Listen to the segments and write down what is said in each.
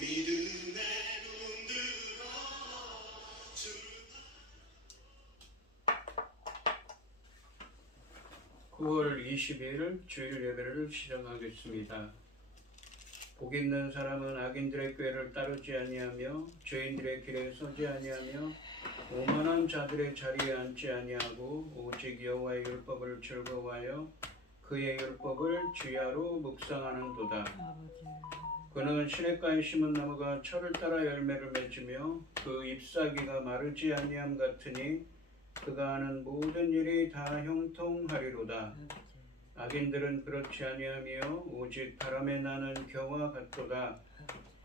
믿음의 눈 들어 주를 9월 20일 주일 예배를 시작하겠습니다. 복 있는 사람은 악인들의 꾀를 따르지 아니하며 죄인들의 길에 서지 아니하며 오만한 자들의 자리에 앉지 아니하고 오직 여호와의 율법을 즐거워하여 그의 율법을 주야로 묵상하는도다. 그는 시냇가에 심은 나무가 철을 따라 열매를 맺으며 그 잎사귀가 마르지 아니함 같으니 그가 하는 모든 일이 다 형통하리로다. 악인들은 그렇지 아니하며 오직 바람에 나는 겨와 같도다.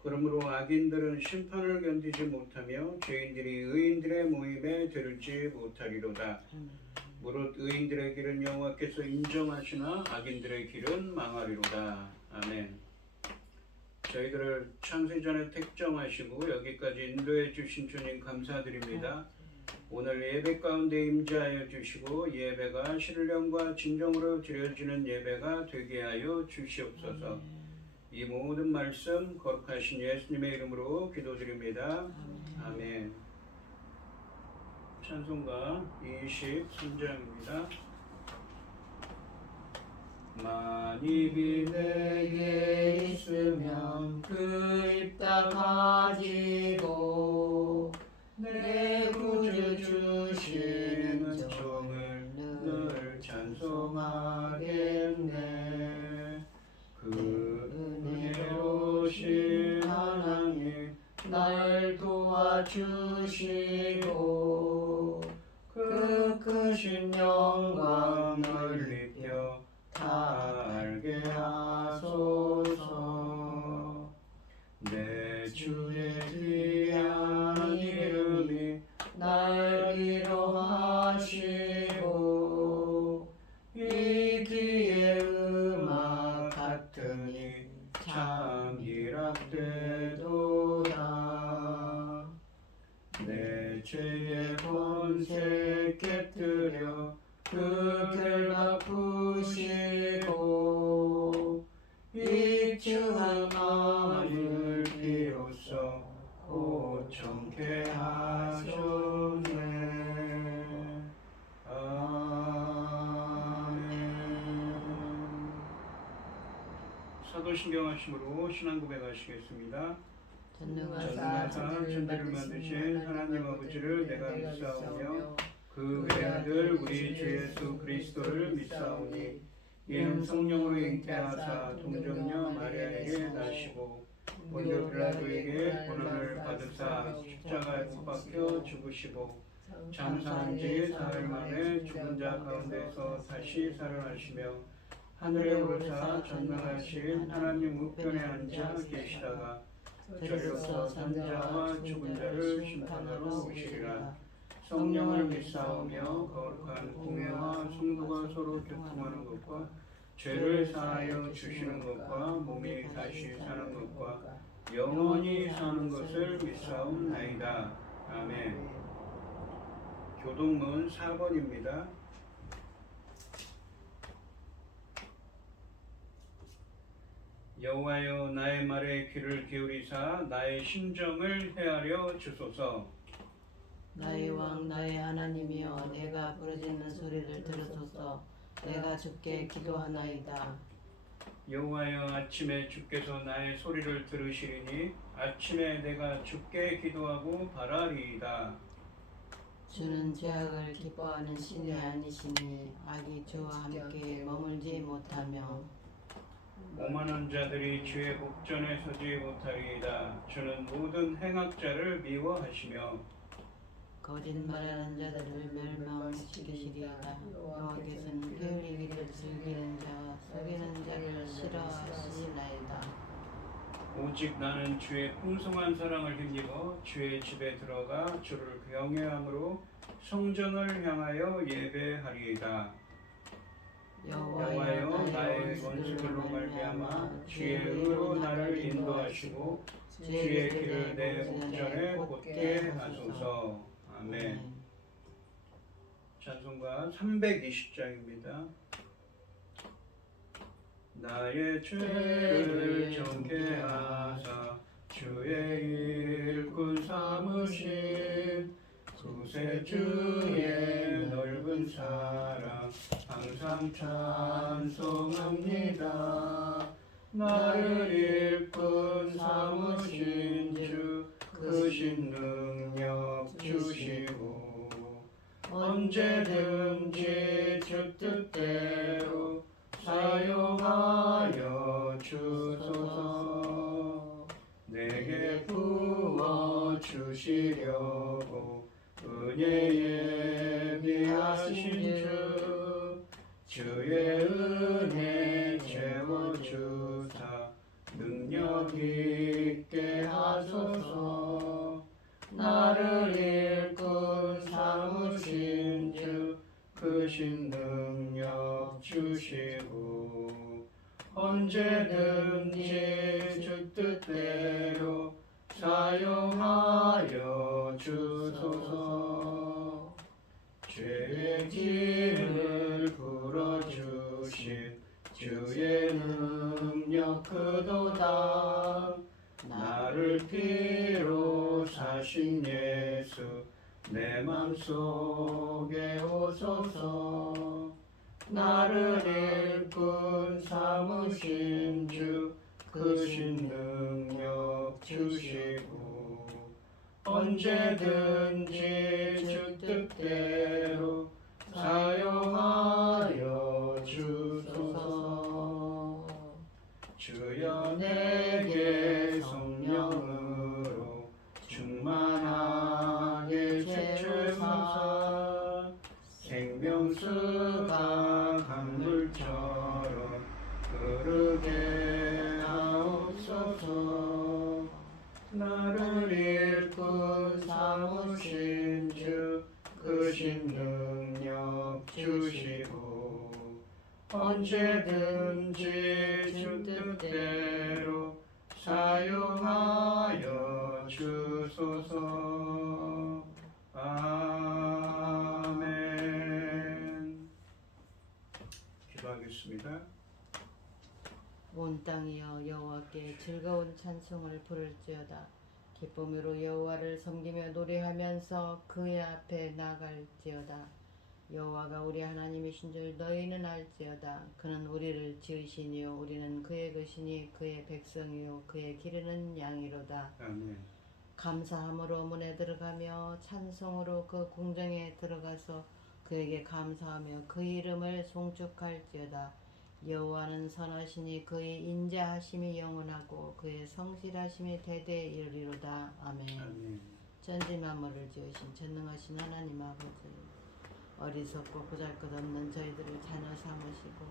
그러므로 악인들은 심판을 견디지 못하며 죄인들이 의인들의 모임에 들지 못하리로다. 무릇 의인들의 길은 여호와께서 인정하시나 악인들의 길은 망하리로다. 아멘. 저희들을 창세전에 택정하시고 여기까지 인도해 주신 주님 감사드립니다. 오늘 예배 가운데 임재하여 주시고 예배가 신령과 진정으로 드려지는 예배가 되게 하여 주시옵소서. 이 모든 말씀 거룩하신 예수님의 이름으로 기도드립니다. 아멘. 찬송가 23장입니다. 만입이 내게 있으면 그 입 다 가지고 내 구주 주시는 종을 늘 찬송하겠네. 그 은혜로우신 하나님 날 도와주시고 그 크신 영광을 입혀 다 알게 하소서. 내 주의 귀한 이름이 날 위로하시고 이 귀의 음악 같으니 참 희락되도다. 내 죄의 본색 깨뜨려 그 결박 푸시고 이충한 마음을 비로소 호청케 하셨네. 아멘. 사도신경 하심으로 신앙 고백하시겠습니다. 전능하사 천지를 만드신 하나님 아버지를 내가 믿사오며 그 외아들 우리 주 예수 그리스도를 믿사오니 이는 성령으로 잉태하사 동정녀 마리아에게 나시고 본디오 빌라도에게 고난을 받으사 십자가에 못 박혀 죽으시고 장사한 지 사흘 만에 죽은 자 가운데서 다시 살아나시며 하늘에 오르사 전능하신 하나님 우편에 앉아 계시다가 저리로서 산자와 죽은 자를 심판하러 오시리라. 성령을 믿사오며 거룩한 공회와 성도가 서로 교통하는 것과 죄를 사하여 주시는 것과 몸이 다시 사는 것과 영원히 사는 것을 믿사옵나이다. 아멘. 교동문 4번입니다. 여호와여 나의 말에 귀를 기울이사 나의 심정을 헤아려 주소서. 나의 왕 나의 하나님이여 내가 부르짖는 소리를 들으소서. 내가 주께 기도하나이다. 여호와여 아침에 주께서 나의 소리를 들으시리니 아침에 내가 주께 기도하고 바라리이다. 주는 죄악을 기뻐하는 신이 아니시니 악이 주와 함께 머물지 못하며 오만한 자들이 주의 복전에 서지 못하리이다. 주는 모든 행악자를 미워하시며 거짓말하는 자들을 멸망시키시리이다. 여호와께서는 피 흘리기를 즐기는 자와 속이는 자를 싫어하시나이다. 오직 나는 주의 풍성한 사랑을 힘입어 주의 집에 들어가 주를 경외함으로 성전을 향하여 예배하리이다. 여호와여 나의 원수들로 말미암아 주의 의로 나를 인도하시고 주의 길을 내 목전에 곧게 하소서. 아멘. 찬송가 320장입니다. 나의 죄를 정케 하사 주의 주의 넓은 사랑 항상 찬송합니다. 나를 일꾼 삼으신 주 크신 능력 주시고 언제든지 주 뜻대로 사용하여 주소서. 내게 부어 주시려고 은혜 예비하신 주 주의 은혜 채워주사 능력 있게 하소서. 나를 일꾼 삼으신 주 크신 능력 주시고 언제든지 주 뜻대로 사용하여 주소서. 죄의 짐을 풀어주신 주의 능력 크도다. 나를 피로 사신 예수 내 맘속에 오소서. 나를 일꾼 삼으신 주 크신 능력 주시고 언제든지 주 뜻대로 사용하여 주소서. 주여 내게 성령으로 충만하게 채우사 생명수가 강물처럼 흐르게 하옵소서. 나를 일꾼 삼으신 주 크신 능력 주시고 언제든지 주 뜻대로 사용하여 주소서. 아멘. 기도하겠습니다. 온 땅이여 여호와께 즐거운 찬송을 부를지어다. 기쁨으로 여호와를 섬기며 노래하면서 그의 앞에 나갈지어다. 여호와가 우리 하나님이신 줄 너희는 알지어다. 그는 우리를 지으시니요 우리는 그의 것이니 그의 백성이요 그의 기르는 양이로다. 아멘. 감사함으로 문에 들어가며 찬송으로 그 궁정에 들어가서 그에게 감사하며 그 이름을 송축할지어다. 여호와는 선하시니 그의 인자하심이 영원하고 그의 성실하심이 대대에 이르리로다. 아멘. 아멘. 천지 만물을 지으신 전능하신 하나님 아버지, 어리석고 보잘것없는 저희들을 자녀 삼으시고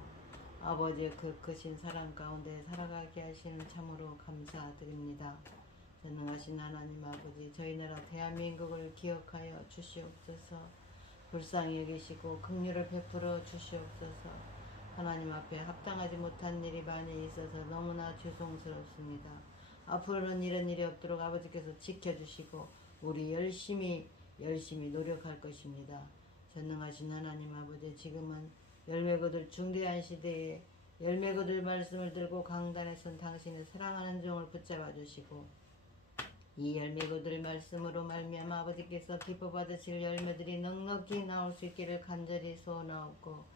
아버지의 그 크신 사랑 가운데 살아가게 하시는 참으로 감사드립니다. 전능하신 하나님 아버지, 저희 나라 대한민국을 기억하여 주시옵소서. 불쌍히 여기시고 긍휼을 베풀어 주시옵소서. 하나님 앞에 합당하지 못한 일이 많이 있어서 너무나 죄송스럽습니다. 앞으로는 이런 일이 없도록 아버지께서 지켜주시고 우리 열심히 노력할 것입니다. 전능하신 하나님 아버지, 지금은 열매 거둘 중대한 시대에 열매 거둘 말씀을 들고 강단에 선 당신의 사랑하는 종을 붙잡아 주시고 이 열매 거둘 말씀으로 말미암아 아버지께서 기뻐 받으실 열매들이 넉넉히 나올 수 있기를 간절히 소원하옵고,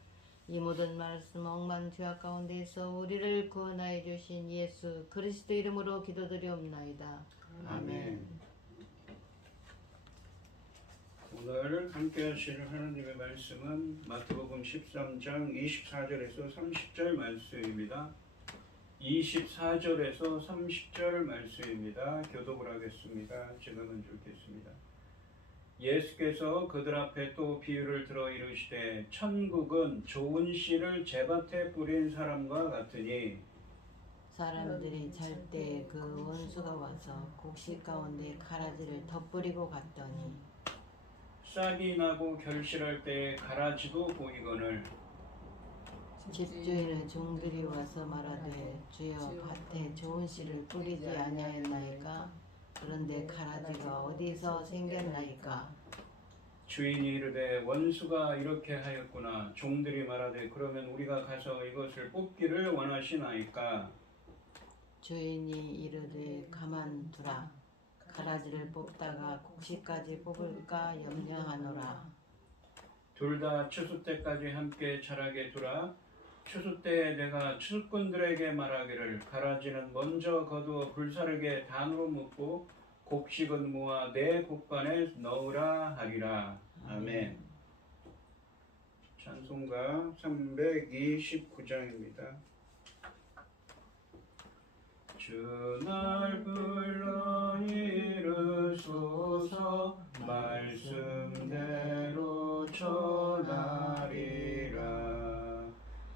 이 모든 말씀 억만 죄악 가운데에서 우리를 구원하여 주신 예수 그리스도 이름으로 기도드리옵나이다. 아멘. 오늘 함께 하실 하나님의 말씀은 마태복음 13장 24절에서 30절 말씀입니다. 24절에서 30절 말씀입니다. 교독을 하겠습니다. 제가 먼저 읽겠습니다. 예수께서 그들 앞에 또 비유를 들어 이르시되 천국은 좋은 씨를 제밭에 뿌린 사람과 같으니 사람들이 잘 때 그 원수가 와서 곡식 가운데 가라지를 덧뿌리고 갔더니 싹이 나고 결실할 때 가라지도 보이거늘 집주인의 종들이 와서 말하되 주여 밭에 좋은 씨를 뿌리지 아니하였나이까? 그런데 가라지가 어디서 생겼나이까? 주인이 이르되 원수가 이렇게 하였구나. 종들이 말하되 그러면 우리가 가서 이것을 뽑기를 원하시나이까? 주인이 이르되 가만두라. 가라지를 뽑다가 곡식까지 뽑을까 염려하노라. 둘 다 추수 때까지 함께 자라게 두라. 추수 때에 내가 추수꾼들에게 말하기를 가라지는 먼저 거두어 불사르게 단으로 묶고 곡식은 모아 내 곡간에 넣으라 하리라. 아멘. 찬송가 329장입니다. 주 날 불러 이르소서 말씀대로 전하리라.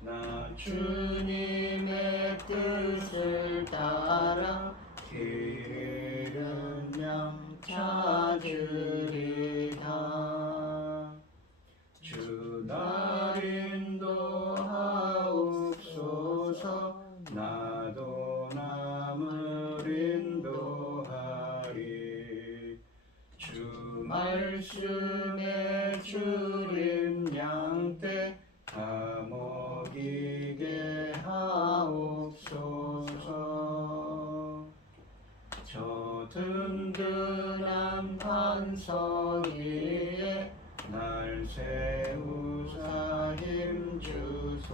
나 주님의 뜻을 따라 길 잃은 양 찾으리다. 주 날 인도하옵소서 나도 남을 인도하리. 주 말씀에 주린 양떼 다 먹이게 하옵소서. 저 든든한 반석 위에 날 세우사 힘주소서.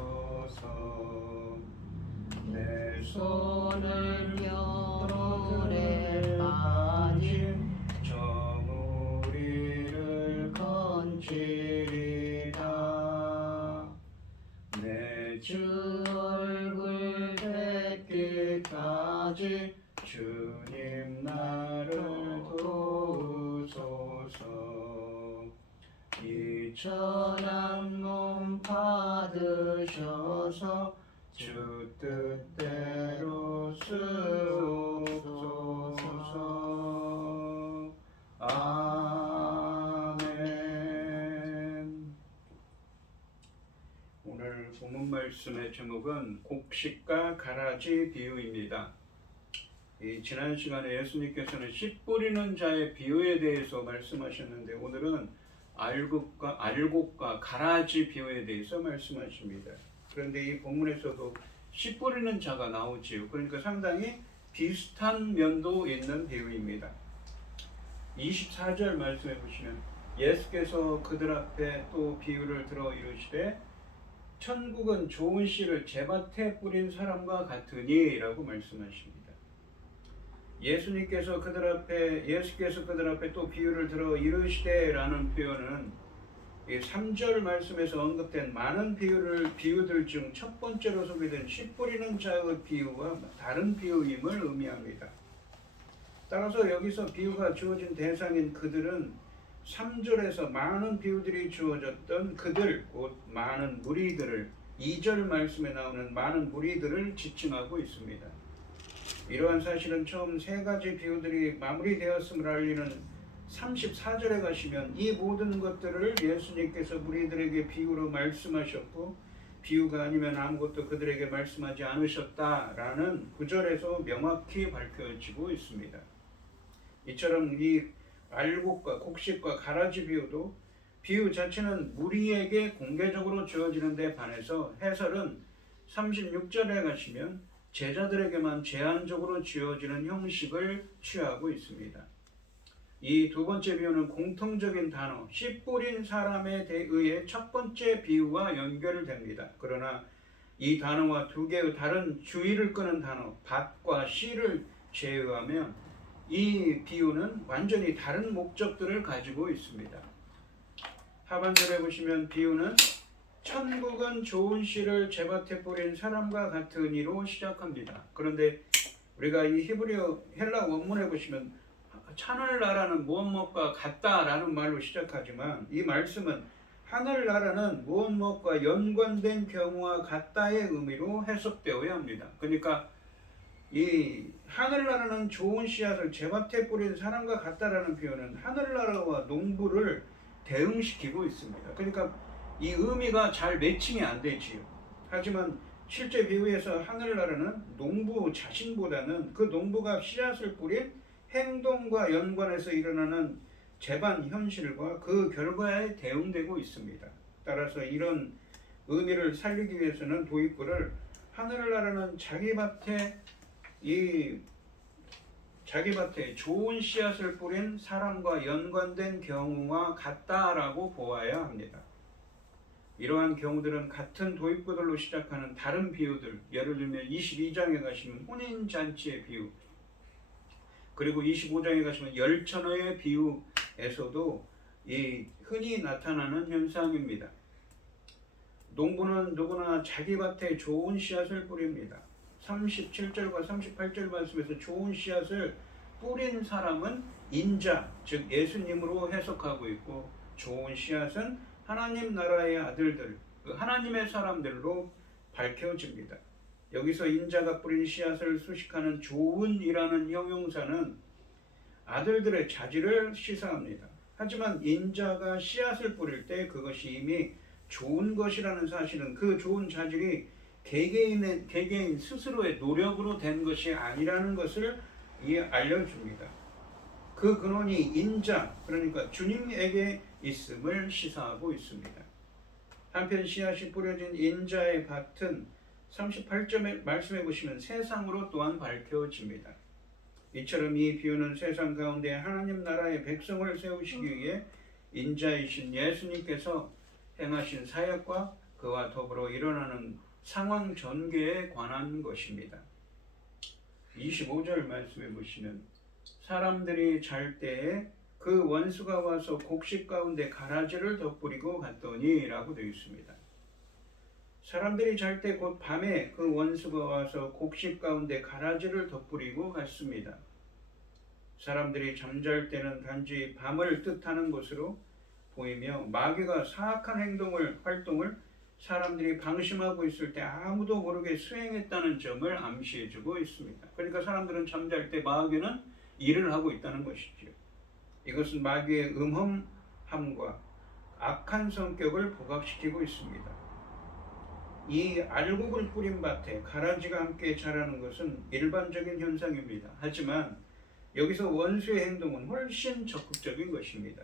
내 손을 겨울에 빠진 저 무리를 건지리다. 내 주 얼굴 뵙기까지 주님 나를 도우소서. 이 천한 몸 받으셔서 주 뜻대로 쓰옵소서. 아멘. 오늘 본문 말씀의 제목은 곡식과 가라지 비유입니다. 지난 시간에 예수님께서는 씨 뿌리는 자의 비유에 대해서 말씀하셨는데 오늘은 알곡과 가라지 비유에 대해서 말씀하십니다. 그런데 이 본문에서도 씨 뿌리는 자가 나오지요. 그러니까 상당히 비슷한 면도 있는 비유입니다. 24절 말씀해 보시면 예수께서 그들 앞에 또 비유를 들어 이르시되 천국은 좋은 씨를 제밭에 뿌린 사람과 같으니 라고 말씀하십니다. 예수께서 그들 앞에 또 비유를 들어 이르시되 라는 표현은 3절 말씀에서 언급된 많은 비유들 중 첫 번째로 소개된 씨 뿌리는 자의 비유와 다른 비유임을 의미합니다. 따라서 여기서 비유가 주어진 대상인 그들은 3절에서 많은 비유들이 주어졌던 그들, 곧 많은 무리들을 2절 말씀에 나오는 많은 무리들을 지칭하고 있습니다. 이러한 사실은 처음 세 가지 비유들이 마무리되었음을 알리는 34절에 가시면 이 모든 것들을 예수님께서 무리들에게 비유로 말씀하셨고 비유가 아니면 아무것도 그들에게 말씀하지 않으셨다라는 9절에서 명확히 밝혀지고 있습니다. 이처럼 이 알곡과 곡식과 가라지 비유도 비유 자체는 무리에게 공개적으로 주어지는 데 반해서 해설은 36절에 가시면 제자들에게만 제한적으로 주어지는 형식을 취하고 있습니다. 이 두 번째 비유는 공통적인 단어 씨 뿌린 사람에 의해 첫 번째 비유와 연결됩니다. 그러나 이 단어와 두 개의 다른 주의를 끄는 단어 밭과 씨를 제외하면 이 비유는 완전히 다른 목적들을 가지고 있습니다. 하반절에 보시면 비유는 천국은 좋은 씨를 제밭에 뿌린 사람과 같으니로 시작합니다. 그런데 우리가 이 히브리어 헬라 원문에 보시면 하늘나라는 무엇무엇과 같다라는 말로 시작하지만 이 말씀은 하늘나라는 무엇무엇과 연관된 경우와 같다의 의미로 해석되어야 합니다. 그러니까 이 하늘나라는 좋은 씨앗을 제밭에 뿌린 사람과 같다라는 표현은 하늘나라와 농부를 대응시키고 있습니다. 그러니까 이 의미가 잘 매칭이 안 되지요. 하지만 실제 비유에서 하늘나라는 농부 자신보다는 그 농부가 씨앗을 뿌린 행동과 연관해서 일어나는 재반 현실과 그 결과에 대응되고 있습니다. 따라서 이런 의미를 살리기 위해서는 도입부를 하늘나라는 자기 밭에 이 자기 밭에 좋은 씨앗을 뿌린 사람과 연관된 경우와 같다라고 보아야 합니다. 이러한 경우들은 같은 도입부들로 시작하는 다른 비유들, 예를 들면 22장에 가시면 혼인잔치의 비유, 그리고 25장에 가시면 열천어의 비유에서도 이 흔히 나타나는 현상입니다. 농부는 누구나 자기 밭에 좋은 씨앗을 뿌립니다. 37절과 38절 말씀에서 좋은 씨앗을 뿌린 사람은 인자, 즉 예수님으로 해석하고 있고, 좋은 씨앗은 하나님 나라의 아들들, 그 하나님의 사람들로 밝혀집니다. 여기서 인자가 뿌린 씨앗을 수식하는 좋은이라는 형용사는 아들들의 자질을 시사합니다. 하지만 인자가 씨앗을 뿌릴 때 그것이 이미 좋은 것이라는 사실은 그 좋은 자질이 개개인 스스로의 노력으로 된 것이 아니라는 것을 알려줍니다. 그 근원이 인자, 그러니까 주님에게 있음을 시사하고 있습니다. 한편 씨앗이 뿌려진 인자의 밭은 38절 말씀해 보시면 세상으로 또한 밝혀집니다. 이처럼 이 비유는 세상 가운데 하나님 나라의 백성을 세우시기 위해 인자이신 예수님께서 행하신 사역과 그와 더불어 일어나는 상황 전개에 관한 것입니다. 25절 말씀해 보시면 사람들이 잘 때에 그 원수가 와서 곡식 가운데 가라지를 덧뿌리고 갔더니 라고 되어 있습니다. 사람들이 잘 때 곧 밤에 그 원수가 와서 곡식 가운데 가라지를 덧뿌리고 갔습니다. 사람들이 잠잘 때는 단지 밤을 뜻하는 것으로 보이며 마귀가 사악한 활동을 사람들이 방심하고 있을 때 아무도 모르게 수행했다는 점을 암시해주고 있습니다. 그러니까 사람들은 잠잘 때 마귀는 일을 하고 있다는 것이죠. 이것은 마귀의 음험함과 악한 성격을 부각시키고 있습니다. 이 알곡을 뿌린 밭에 가라지가 함께 자라는 것은 일반적인 현상입니다. 하지만 여기서 원수의 행동은 훨씬 적극적인 것입니다.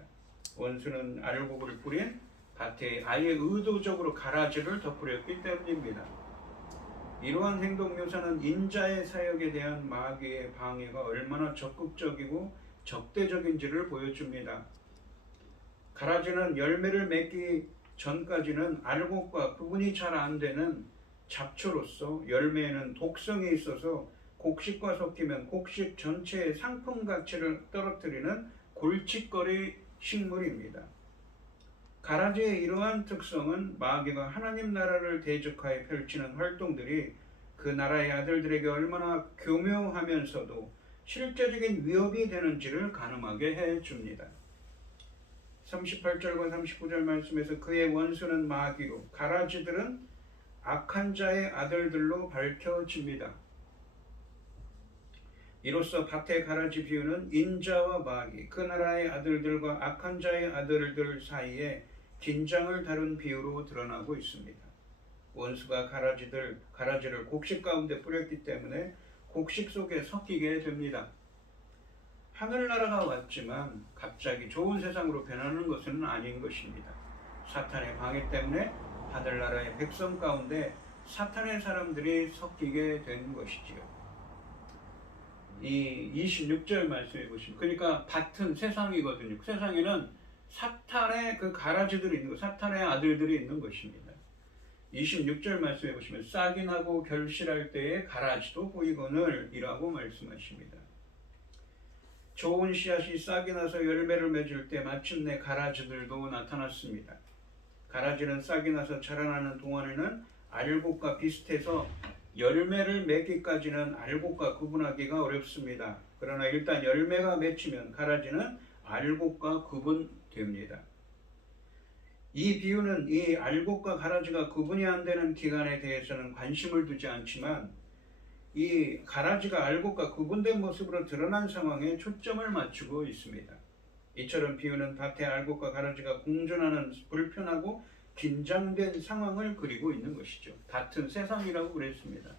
원수는 알곡을 뿌린 밭에 아예 의도적으로 가라지를 덧뿌렸기 때문입니다. 이러한 행동 묘사는 인자의 사역에 대한 마귀의 방해가 얼마나 적극적이고 적대적인지를 보여줍니다. 가라지는 열매를 맺기 전까지는 알곡과 구분이 잘 안 되는 잡초로서 열매에는 독성이 있어서 곡식과 섞이면 곡식 전체의 상품 가치를 떨어뜨리는 골칫거리 식물입니다. 가라지의 이러한 특성은 마귀가 하나님 나라를 대적하여 펼치는 활동들이 그 나라의 아들들에게 얼마나 교묘하면서도 실제적인 위협이 되는지를 가늠하게 해줍니다. 38절과 39절 말씀에서 그의 원수는 마귀로 가라지들은 악한 자의 아들들로 밝혀집니다. 이로써 밭의 가라지 비유는 인자와 마귀, 그 나라의 아들들과 악한 자의 아들들 사이에 긴장을 다룬 비유로 드러나고 있습니다. 원수가 가라지를 곡식 가운데 뿌렸기 때문에 곡식 속에 섞이게 됩니다. 하늘나라가 왔지만 갑자기 좋은 세상으로 변하는 것은 아닌 것입니다. 사탄의 방해 때문에 하늘나라의 백성 가운데 사탄의 사람들이 섞이게 된 것이지요. 이 26절 말씀해 보시면, 그러니까 밭은 세상이거든요. 세상에는 사탄의 그 가라지들이 있는 거, 사탄의 아들들이 있는 것입니다. 26절 말씀해 보시면 싹이 나고 결실할 때에 가라지도 보이거늘 이라고 말씀하십니다. 좋은 씨앗이 싹이 나서 열매를 맺을 때 마침내 가라지들도 나타났습니다. 가라지는 싹이 나서 자라나는 동안에는 알곡과 비슷해서 열매를 맺기까지는 알곡과 구분하기가 어렵습니다. 그러나 일단 열매가 맺히면 가라지는 알곡과 구분됩니다. 이 비유는 이 알곡과 가라지가 구분이 안 되는 기간에 대해서는 관심을 두지 않지만 이 가라지가 알곡과 구분된 모습으로 드러난 상황에 초점을 맞추고 있습니다. 이처럼 비유는 밭의 알곡과 가라지가 공존하는 불편하고 긴장된 상황을 그리고 있는 것이죠. 밭은 세상이라고 그랬습니다.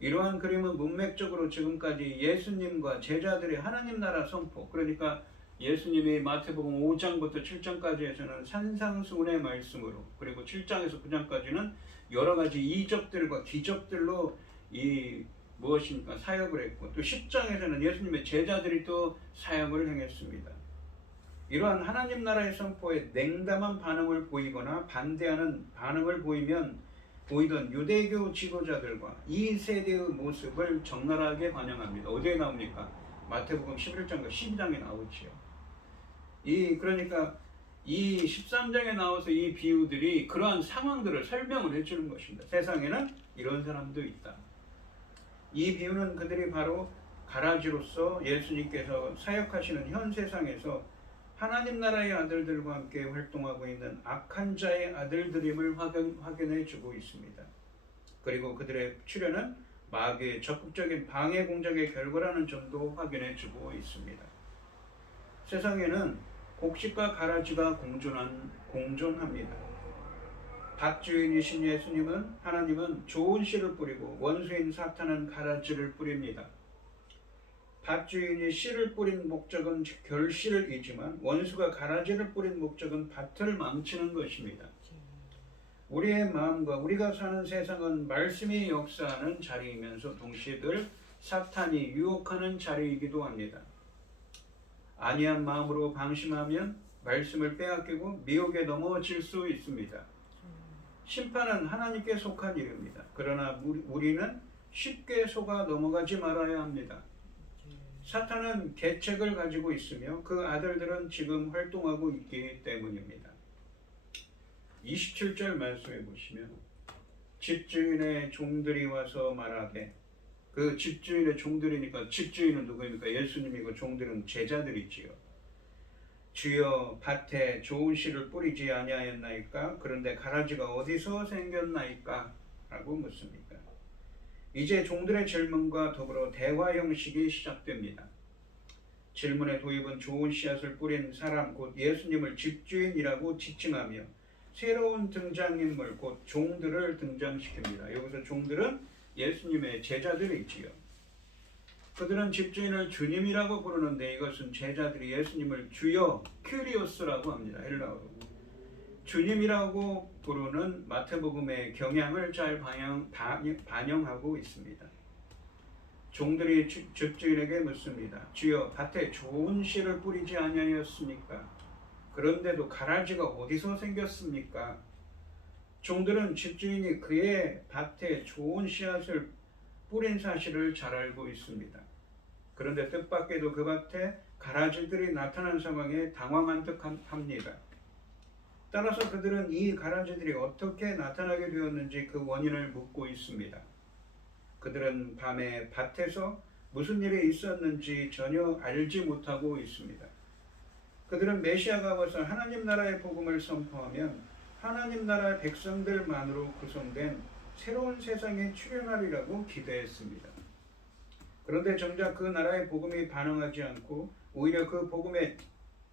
이러한 그림은 문맥적으로 지금까지 예수님과 제자들의 하나님 나라 선포, 그러니까 예수님이 마태복음 5장부터 7장까지에서는 산상수훈의 말씀으로, 그리고 7장에서 9장까지는 여러 가지 이적들과 기적들로 이 무엇입니까? 사역을 했고 또 10장에서는 예수님의 제자들이 또 사역을 행했습니다. 이러한 하나님 나라의 선포에 냉담한 반응을 보이거나 반대하는 반응을 보이던 유대교 지도자들과 이 세대의 모습을 적나라하게 반영합니다. 어디에 나옵니까? 마태복음 11장과 12장에 나오지요. 그러니까 이 13장에 나와서 이 비유들이 그러한 상황들을 설명을 해주는 것입니다. 세상에는 이런 사람도 있다. 이 비유는 그들이 바로 가라지로서 예수님께서 사역하시는 현 세상에서 하나님 나라의 아들들과 함께 활동하고 있는 악한 자의 아들들임을 확인해 주고 있습니다. 그리고 그들의 출현은 마귀의 적극적인 방해 공작의 결과라는 점도 확인해 주고 있습니다. 세상에는 곡식과 가라지가 공존합니다. 밭주인이신 하나님은 좋은 씨를 뿌리고 원수인 사탄은 가라지를 뿌립니다. 밭주인이 씨를 뿌린 목적은 결실을 이지만 원수가 가라지를 뿌린 목적은 밭을 망치는 것입니다. 우리의 마음과 우리가 사는 세상은 말씀이 역사하는 자리이면서 동시에 늘 사탄이 유혹하는 자리이기도 합니다. 안이한 마음으로 방심하면 말씀을 빼앗기고 미혹에 넘어질 수 있습니다. 심판은 하나님께 속한 일입니다. 그러나 우리는 쉽게 속아 넘어가지 말아야 합니다. 사탄은 계책을 가지고 있으며 그 아들들은 지금 활동하고 있기 때문입니다. 27절 말씀해 보시면 집주인의 종들이 와서 말하되, 그 집주인의 종들이니까 집주인은 누구입니까? 예수님이고 종들은 제자들이지요. 주여 밭에 좋은 씨를 뿌리지 아니하였나이까? 그런데 가라지가 어디서 생겼나이까? 라고 묻습니다. 이제 종들의 질문과 더불어 대화 형식이 시작됩니다. 질문의 도입은 좋은 씨앗을 뿌린 사람 곧 예수님을 집주인이라고 지칭하며 새로운 등장인물 곧 종들을 등장시킵니다. 여기서 종들은 예수님의 제자들이지요. 그들은 집주인을 주님이라고 부르는데 이것은 제자들이 예수님을 주여 큐리오스라고 합니다. 헬라어로. 주님이라고 부르는 마태복음의 경향을 잘 반영하고 있습니다. 종들이 집주인에게 묻습니다. 주여 밭에 좋은 씨를 뿌리지 아니하였습니까? 그런데도 가라지가 어디서 생겼습니까? 종들은 집주인이 그의 밭에 좋은 씨앗을 뿌린 사실을 잘 알고 있습니다. 그런데 뜻밖에도 그 밭에 가라지들이 나타난 상황에 당황한 듯합니다. 따라서 그들은 이 가라지들이 어떻게 나타나게 되었는지 그 원인을 묻고 있습니다. 그들은 밤에 밭에서 무슨 일이 있었는지 전혀 알지 못하고 있습니다. 그들은 메시아가 와서 하나님 나라의 복음을 선포하면 하나님 나라의 백성들만으로 구성된 새로운 세상에 출현하리라고 기대했습니다. 그런데 정작 그 나라의 복음이 반응하지 않고 오히려 그 복음에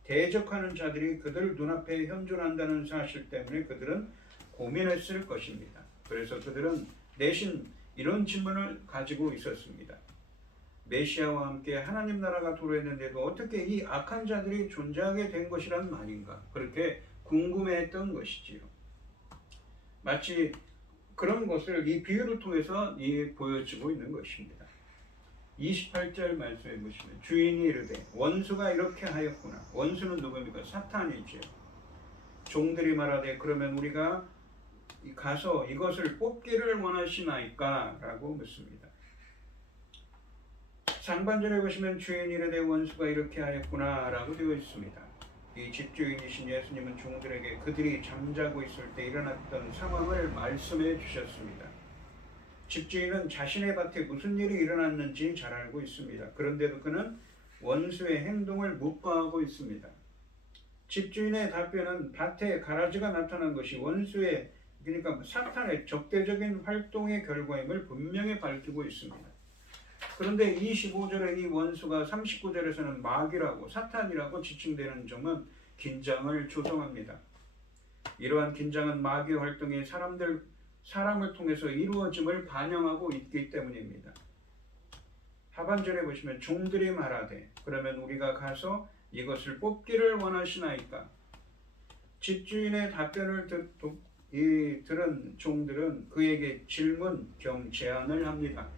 대적하는 자들이 그들 눈앞에 현존한다는 사실 때문에 그들은 고민했을 것입니다. 그래서 그들은 내심 이런 질문을 가지고 있었습니다. 메시아와 함께 하나님 나라가 도래했는데도 어떻게 이 악한 자들이 존재하게 된 것이란 말인가? 그렇게 궁금해했던 것이지요. 마치 그런 것을 이 비유를 통해서 보여주고 있는 것입니다. 28절 말씀해 보시면 주인이 이르되 원수가 이렇게 하였구나. 원수는 누구입니까? 사탄이죠. 종들이 말하되 그러면 우리가 가서 이것을 뽑기를 원하시나이까? 라고 묻습니다. 상반절에 보시면 주인이 이르되 원수가 이렇게 하였구나 라고 되어 있습니다. 이 집주인이신 예수님은 종들에게 그들이 잠자고 있을 때 일어났던 상황을 말씀해 주셨습니다. 집주인은 자신의 밭에 무슨 일이 일어났는지 잘 알고 있습니다. 그런데도 그는 원수의 행동을 묵과하고 있습니다. 집주인의 답변은 밭에 가라지가 나타난 것이 원수의, 그러니까 사탄의 적대적인 활동의 결과임을 분명히 밝히고 있습니다. 그런데 25절에 이 원수가 39절에서는 마귀라고 사탄이라고 지칭되는 점은 긴장을 조성합니다. 이러한 긴장은 마귀 활동이 사람을 통해서 이루어짐을 반영하고 있기 때문입니다. 하반절에 보시면 종들이 말하되 그러면 우리가 가서 이것을 뽑기를 원하시나이까? 집주인의 답변을 들은 종들은 그에게 질문 겸 제안을 합니다.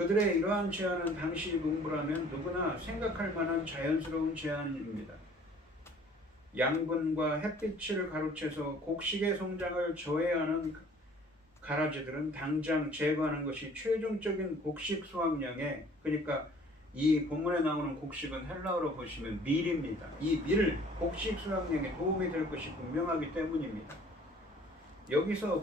그들의 이러한 제안은 당시 문부라면 누구나 생각할 만한 자연스러운 제안입니다. 양분과 햇빛을 가로채서 곡식의 성장을 저해하는 가라지들은 당장 제거하는 것이 최종적인 곡식 수확량에, 그러니까 이 본문에 나오는 곡식은 헬라어로 보시면 밀입니다. 이 밀, 곡식 수확량에 도움이 될 것이 분명하기 때문입니다. 여기서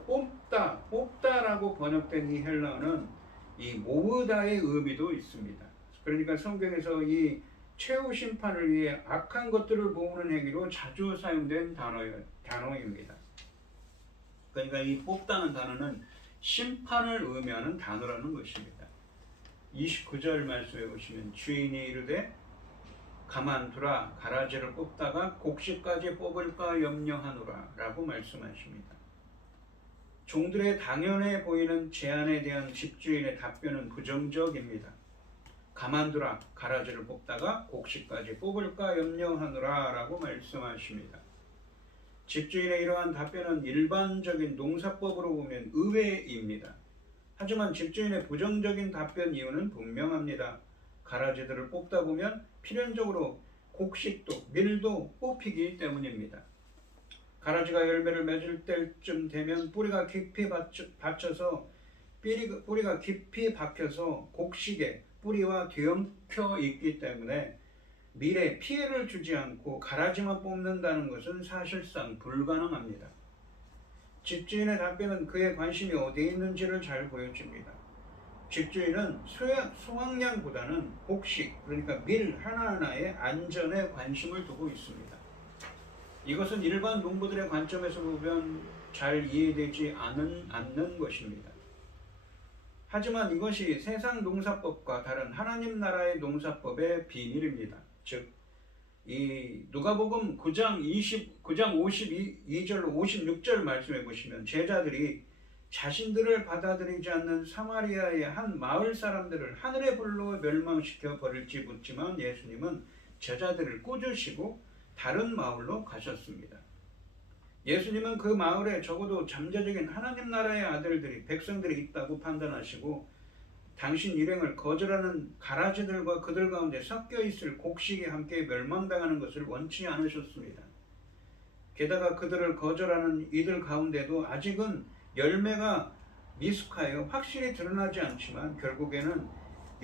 뽑다라고 번역된 이 헬라어는 이 모으다의 의미도 있습니다. 그러니까 성경에서 이 최후 심판을 위해 악한 것들을 모으는 행위로 자주 사용된 단어입니다. 그러니까 이 뽑다는 단어는 심판을 의미하는 단어라는 것입니다. 29절 말씀해 보시면 주인이 이르되 가만두라, 가라지를 뽑다가 곡식까지 뽑을까 염려하노라 라고 말씀하십니다. 종들의 당연해 보이는 제안에 대한 집주인의 답변은 부정적입니다. 가만두라, 가라지를 뽑다가 곡식까지 뽑을까 염려하노라 라고 말씀하십니다. 집주인의 이러한 답변은 일반적인 농사법으로 보면 의외입니다. 하지만 집주인의 부정적인 답변 이유는 분명합니다. 가라지들을 뽑다 보면 필연적으로 곡식도 밀도 뽑히기 때문입니다. 가라지가 열매를 맺을 때쯤 되면 뿌리가 깊이 박혀서 곡식에 뿌리와 뒤엉켜 있기 때문에 밀에 피해를 주지 않고 가라지만 뽑는다는 것은 사실상 불가능합니다. 집주인의 답변은 그의 관심이 어디에 있는지를 잘 보여줍니다. 집주인은 수확량보다는 곡식, 그러니까 밀 하나하나의 안전에 관심을 두고 있습니다. 이것은 일반 농부들의 관점에서 보면 잘 이해되지 않는 것입니다. 하지만 이것이 세상 농사법과 다른 하나님 나라의 농사법의 비밀입니다. 즉, 이 누가복음 9장 52절로 56절 말씀해 보시면 제자들이 자신들을 받아들이지 않는 사마리아의 한 마을 사람들을 하늘의 불로 멸망시켜 버릴지 묻지만 예수님은 제자들을 꾸짖으시고 다른 마을로 가셨습니다. 예수님은 그 마을에 적어도 잠재적인 하나님 나라의 아들들이, 백성들이 있다고 판단하시고 당신 일행을 거절하는 가라지들과 그들 가운데 섞여 있을 곡식이 함께 멸망당하는 것을 원치 않으셨습니다. 게다가 그들을 거절하는 이들 가운데도 아직은 열매가 미숙하여 확실히 드러나지 않지만 결국에는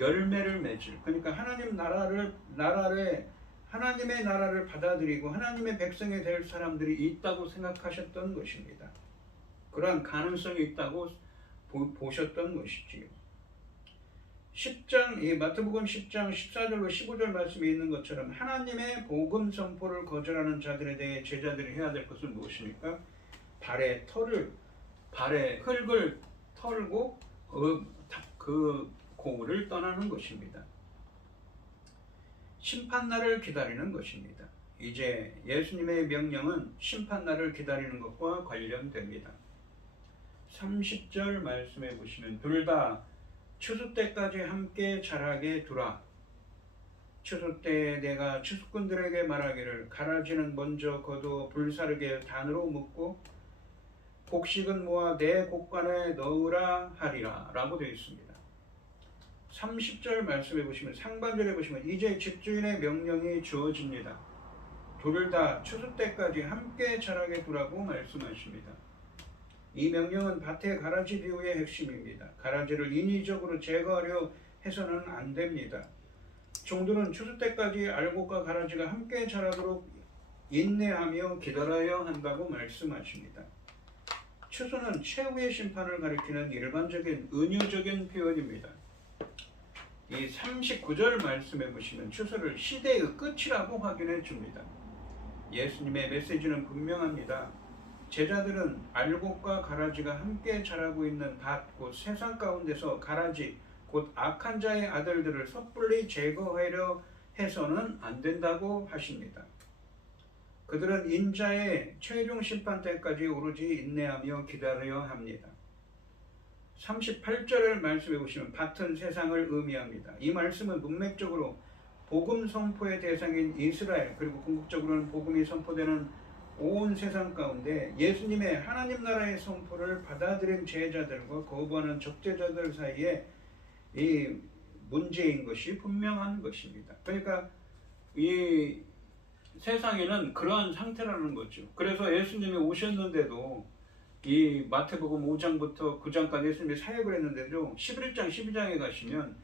열매를 맺을, 그러니까 하나님의 나라를 받아들이고 하나님의 백성이 될 사람들이 있다고 생각하셨던 것입니다. 그러한 가능성이 있다고 보셨던 것이지요. 마태복음 10장 14절로 15절 말씀에 있는 것처럼 하나님의 복음 선포를 거절하는 자들에 대해 제자들이 해야 될 것은 무엇입니까? 발에 흙을 털고 그 고을을 떠나는 것입니다. 심판날을 기다리는 것입니다. 이제 예수님의 명령은 심판날을 기다리는 것과 관련됩니다. 30절 말씀해 보시면 둘 다 추수 때까지 함께 자라게 두라. 추수 때에 내가 추수꾼들에게 말하기를 가라지는 먼저 거두어 불사르게 단으로 묶고 곡식은 모아 내 곡간에 넣으라 하리라 라고 되어 있습니다. 30절 말씀해 보시면 상반절에 보시면 이제 집주인의 명령이 주어집니다. 둘 다 추수 때까지 함께 자라게 두라고 말씀하십니다. 이 명령은 밭의 가라지 비유의 핵심입니다. 가라지를 인위적으로 제거하려 해서는 안 됩니다. 종들은 추수 때까지 알곡과 가라지가 함께 자라도록 인내하며 기다려야 한다고 말씀하십니다. 추수는 최후의 심판을 가리키는 일반적인 은유적인 표현입니다. 이 39절 말씀해 보시면 추수를 시대의 끝이라고 확인해 줍니다. 예수님의 메시지는 분명합니다. 제자들은 알곡과 가라지가 함께 자라고 있는 밭, 곧 세상 가운데서 가라지, 곧 악한 자의 아들들을 섣불리 제거하려 해서는 안 된다고 하십니다. 그들은 인자의 최종 심판 때까지 오로지 인내하며 기다려야 합니다. 38절을 말씀해 보시면 밭은 세상을 의미합니다. 이 말씀은 문맥적으로 복음 선포의 대상인 이스라엘, 그리고 궁극적으로는 복음이 선포되는 온 세상 가운데 예수님의 하나님 나라의 선포를 받아들인 제자들과 거부하는 적대자들 사이에 이 문제인 것이 분명한 것입니다. 그러니까 이 세상에는 그러한 상태라는 거죠. 그래서 예수님이 오셨는데도 이 마태복음 5장부터 9장까지 예수님이 사역을 했는데도 11장 12장에 가시면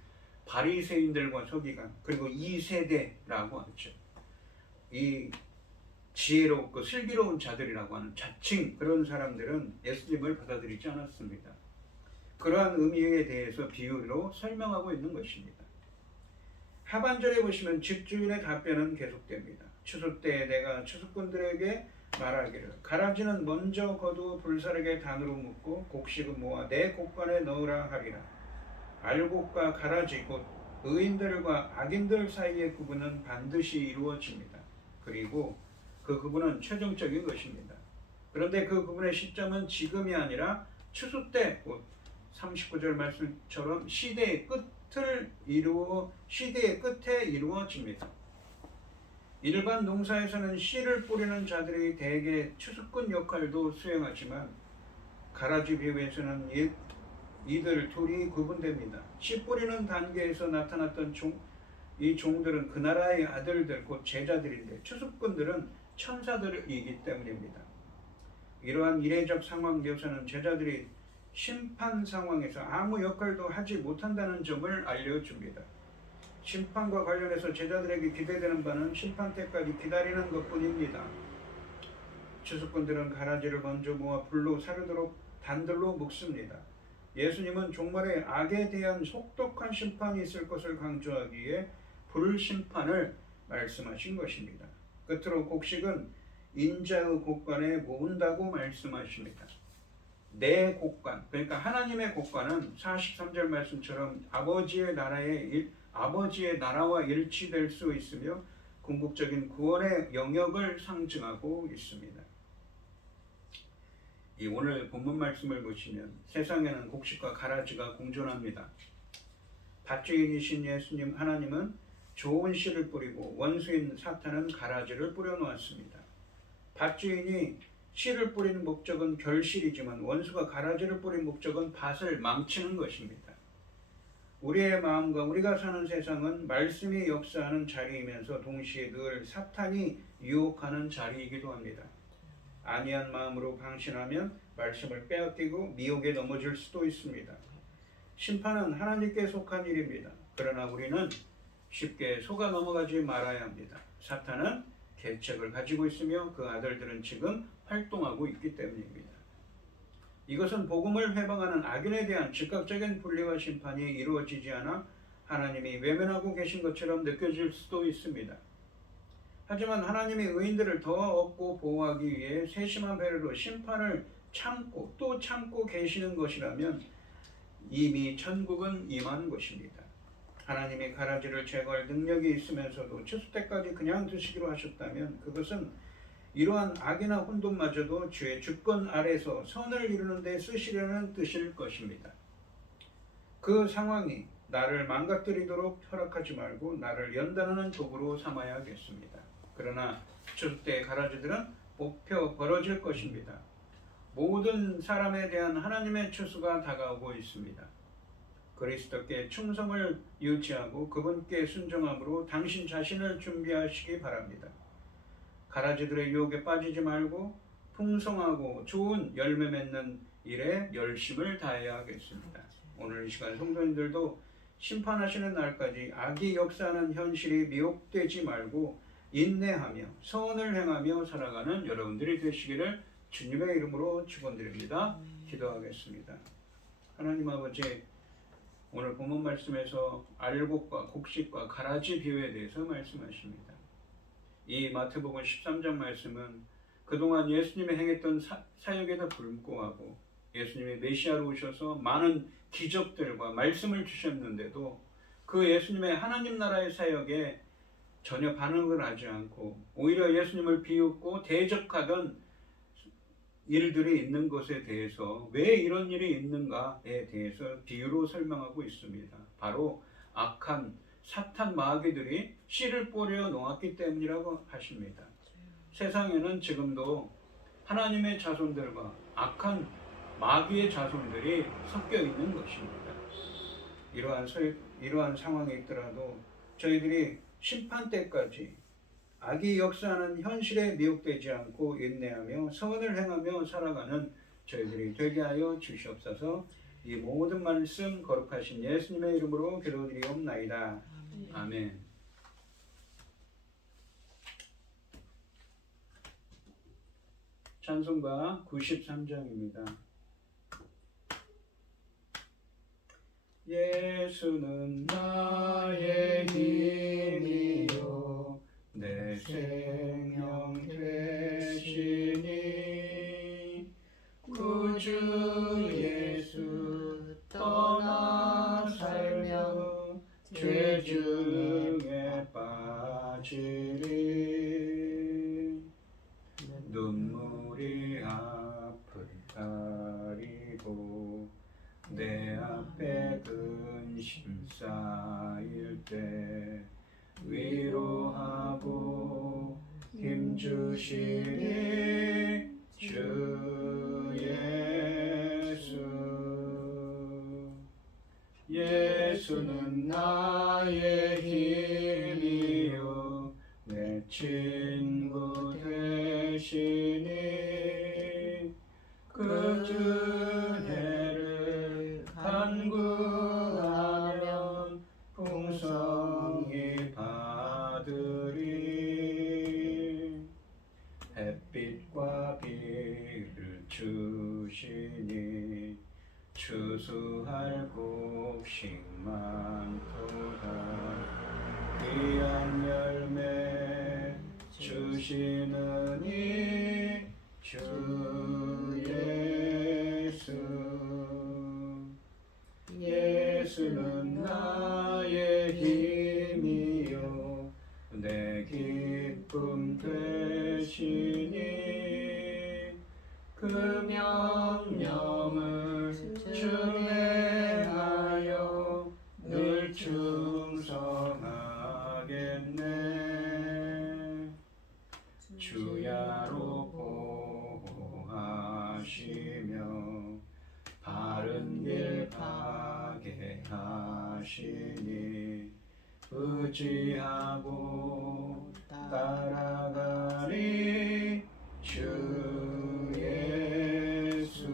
바리새인들과 서기관 그리고 2세대라고 하죠. 이 지혜롭고 슬기로운 자들이라고 하는 자칭 그런 사람들은 예수님을 받아들이지 않았습니다. 그러한 의미에 대해서 비유로 설명하고 있는 것입니다. 하반절에 보시면 집주인의 답변은 계속됩니다. 추수 때에 내가 추수꾼들에게 말하기를 가라지는 먼저 거두 불사르게 단으로 묶고 곡식은 모아 내 곡간에 넣으라 하리라. 알곡과 가라지 곧 의인들과 악인들 사이의 구분은 반드시 이루어집니다. 그리고 그 구분은 최종적인 것입니다. 그런데 그 구분의 시점은 지금이 아니라 추수 때 곧 39절 말씀처럼 시대의 끝에 이루어집니다. 일반 농사에서는 씨를 뿌리는 자들이 대개 추수꾼 역할도 수행하지만 가라지 비유에서는 이들 둘이 구분됩니다. 씨 뿌리는 단계에서 나타났던 이 종들은 그 나라의 아들들 곧 제자들인데 추수꾼들은 천사들이기 때문입니다. 이러한 이례적 상황 묘사는 제자들이 심판 상황에서 아무 역할도 하지 못한다는 점을 알려줍니다. 심판과 관련해서 제자들에게 기대되는 바는 심판 때까지 기다리는 것뿐입니다. 추수꾼들은 가라지를 먼저 모아 불로 사르도록 단들로 묶습니다. 예수님은 종말에 악에 대한 속독한 심판이 있을 것을 강조하기에 불심판을 말씀하신 것입니다. 끝으로 곡식은 인자의 곡간에 모은다고 말씀하십니다. 내 곡간, 그러니까 하나님의 곡간은 43절 말씀처럼 아버지의 나라와 일치될 수 있으며 궁극적인 구원의 영역을 상징하고 있습니다. 이 오늘 본문 말씀을 보시면 세상에는 곡식과 가라지가 공존합니다. 밭주인이신 예수님 하나님은 좋은 씨를 뿌리고 원수인 사탄은 가라지를 뿌려놓았습니다. 밭주인이 씨를 뿌리는 목적은 결실이지만 원수가 가라지를 뿌린 목적은 밭을 망치는 것입니다. 우리의 마음과 우리가 사는 세상은 말씀이 역사하는 자리이면서 동시에 늘 사탄이 유혹하는 자리이기도 합니다. 안이한 마음으로 방신하면 말씀을 빼앗기고 미혹에 넘어질 수도 있습니다. 심판은 하나님께 속한 일입니다. 그러나 우리는 쉽게 속아 넘어가지 말아야 합니다. 사탄은 계책을 가지고 있으며 그 아들들은 지금 활동하고 있기 때문입니다. 이것은 복음을 회방하는 악인에 대한 즉각적인 분리와 심판이 이루어지지 않아 하나님이 외면하고 계신 것처럼 느껴질 수도 있습니다. 하지만 하나님이 의인들을 더 얻고 보호하기 위해 세심한 배려로 심판을 참고 또 참고 계시는 것이라면 이미 천국은 임한 것입니다. 하나님이 가라지를 제거할 능력이 있으면서도 추수 때까지 그냥 두시기로 하셨다면 그것은 이러한 악이나 혼돈마저도 주의 주권 아래서 선을 이루는 데 쓰시려는 뜻일 것입니다. 그 상황이 나를 망가뜨리도록 허락하지 말고 나를 연단하는 도구로 삼아야겠습니다. 그러나 추수 때의 가라지들은 뽑혀 벌어질 것입니다. 모든 사람에 대한 하나님의 추수가 다가오고 있습니다. 그리스도께 충성을 유지하고 그분께 순종함으로 당신 자신을 준비하시기 바랍니다. 가라지들의 유혹에 빠지지 말고 풍성하고 좋은 열매 맺는 일에 열심을 다해야 하겠습니다. 오늘 이 시간 성도님들도 심판하시는 날까지 악이 역사하는 현실이 미혹되지 말고 인내하며 선을 행하며 살아가는 여러분들이 되시기를 주님의 이름으로 축원드립니다. 기도하겠습니다. 하나님 아버지, 오늘 본문 말씀에서 알곡과 곡식과 가라지 비유에 대해서 말씀하십니다. 이 마태복음 13장 말씀은 그동안 예수님이 행했던 사역에도 불구하고 예수님이 메시아로 오셔서 많은 기적들과 말씀을 주셨는데도 그 예수님의 하나님 나라의 사역에 전혀 반응을 하지 않고 오히려 예수님을 비웃고 대적하던 일들이 있는 것에 대해서 왜 이런 일이 있는가에 대해서 비유로 설명하고 있습니다. 바로 악한 사탄 마귀들이 씨를 뿌려 놓았기 때문이라고 하십니다. 세상에는 지금도 하나님의 자손들과 악한 마귀의 자손들이 섞여 있는 것입니다. 이러한 상황이 있더라도 저희들이 심판 때까지 악이 역사하는 현실에 미혹되지 않고 인내하며 선을 행하며 살아가는 저희들이 되게 하여 주시옵소서. 이 모든 말씀 거룩하신 예수님의 이름으로 기도드리옵나이다. 아멘. 찬송가 93장입니다. 예수는 나의 힘이요 내 생명 되시니 구주 예수 떠나 살면 죄 중에 빠지리 눈물이 앞을 가리고 내 앞에 근심 쌓일 때 위로하고 힘주시니 주 예수. 예수는 나의 힘이요 내 친구 되시니 그 은혜를 간구하면 풍성히 받으리. 햇빛과 비를 주시니 추수할 곡식 많도다. 귀한 열매 주시느니 주 예수. 예수는 나의 힘이요 내 기쁨 되시니 그 명령을 준행하여 늘 충성하겠네. 주야로 보호하시며 바른 길 가게 하시니 의지하고 따라가리 주 예수.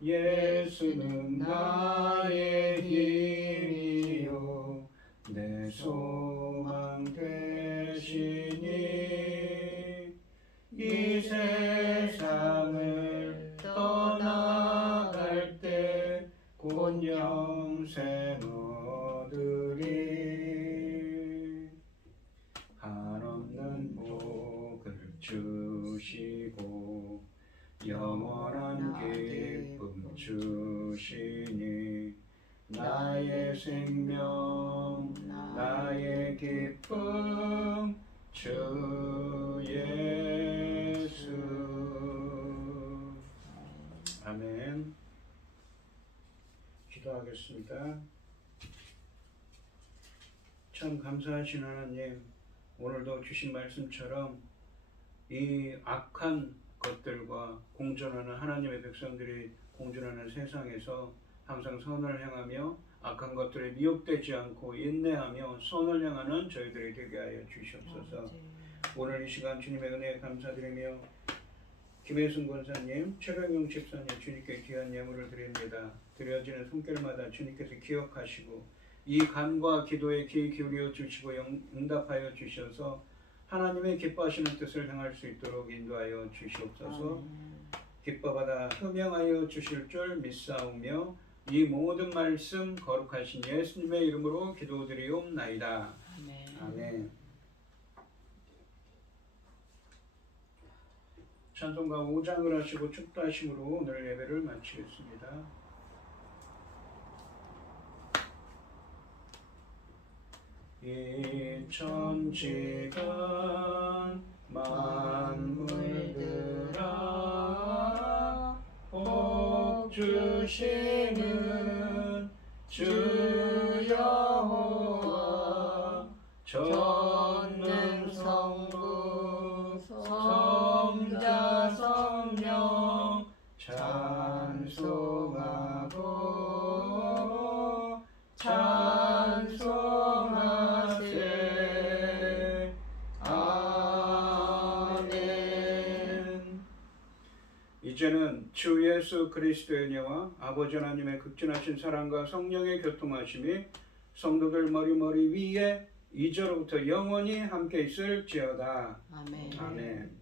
예수는 나의 힘이요 내 소망 되시니 이 세상을 떠나갈 때 곧 영생 얻으리. 한없는 복을 주시고 영원한 기쁨 주시니 나의 생명 나의 기쁨 주 예수. 아멘. 기도하겠습니다. 참 감사하신 하나님, 오늘도 주신 말씀처럼 이 악한 것들과 공존하는 하나님의 백성들이 공존하는 세상에서 항상 선을 행하며 악한 것들에 미혹되지 않고 인내하며 선을 행하는 저희들이 되게 하여 주시옵소서. 오늘 이 시간 주님의 은혜에 감사드리며 김혜순 권사님, 최병용 집사님 주님께 귀한 예물을 드립니다. 드려지는 손길마다 주님께서 기억하시고 이 간과 기도에 귀 기울여 주시고 응답하여 주셔서 하나님의 기뻐하시는 뜻을 행할 수 있도록 인도하여 주시옵소서. 기뻐받아 흠양하여 주실 줄 믿사오며 이 모든 말씀 거룩하신 예수님의 이름으로 기도드리옵나이다. 아멘. 찬송가 5장을 하시고 축도하심으로 오늘 예배를 마치겠습니다. 이 천지간 만물들아 복 주시는 주 여호와 전능성부 성자 성령 찬송하고 찬송하세. 아멘. 이제는 주 예수 그리스도의 은혜와 아버지 하나님의 극진하신 사랑과 성령의 교통하심이 성도들 머리 위에 이제로부터 영원히 함께 있을지어다. 아멘. 아멘.